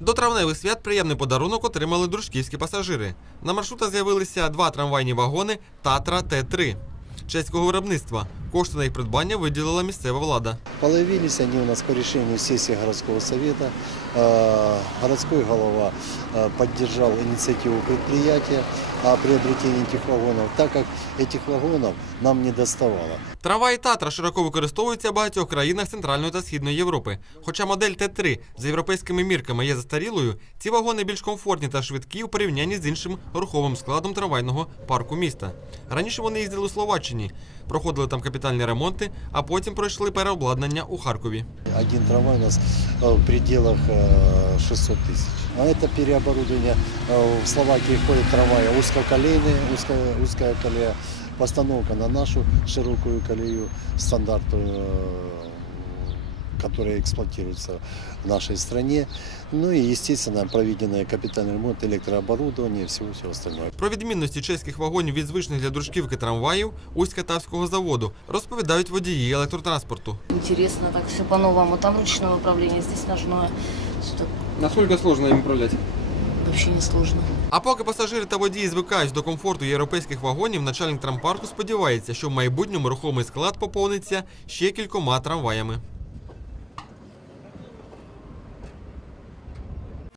До травневих свят приємний подарунок отримали дружківські пасажири. На маршрутах з'явилися два трамвайні вагони Татра Т-3 чеського виробництва. Кошти на їх придбання виділила місцева влада. Появились они у нас по решению сессии городского совета. Э, Городской голова э, поддержал инициативу предприятия о приобретении этих вагонов, так как этих вагонов нам не доставало. Трамваї Татра широко використовуються в багатьох країнах Центральної та Східної Європи. Хоча модель Т-3 за європейськими мірками є застарілою, ці вагони більш комфортні та швидкі у порівнянні з іншим руховим складом трамвайного парку міста. Раніше вони їздили у Словаччині, проходили там капітальні ремонти, а потім пройшли переобладнання у Харкові. Один трамвай у нас э, в пределах э, 600 тысяч. А это переоборудование. Э, В Словакии ходят трамваи узкоколейные, узкая, узкая колея. Постановка на нашу широкую колею, стандартную, э, которая эксплуатируется в нашей стране. Ну и, естественно, проведенное капитальный ремонт электрооборудования и всего, всего остального. Про відмінності чеських вагонів від звичних для дружківки трамваїв Усть-Катавського заводу розповідають водії електротранспорту. Интересно, так все по-новому. Там ручное управление, здесь ножное. Что Насколько сложно им управлять? вообще не сложно. А поки пасажири та водії звикають до комфорту європейських вагонів, начальник трампарку сподівається, що в майбутньому рухомий склад поповниться ще кількома трамваями.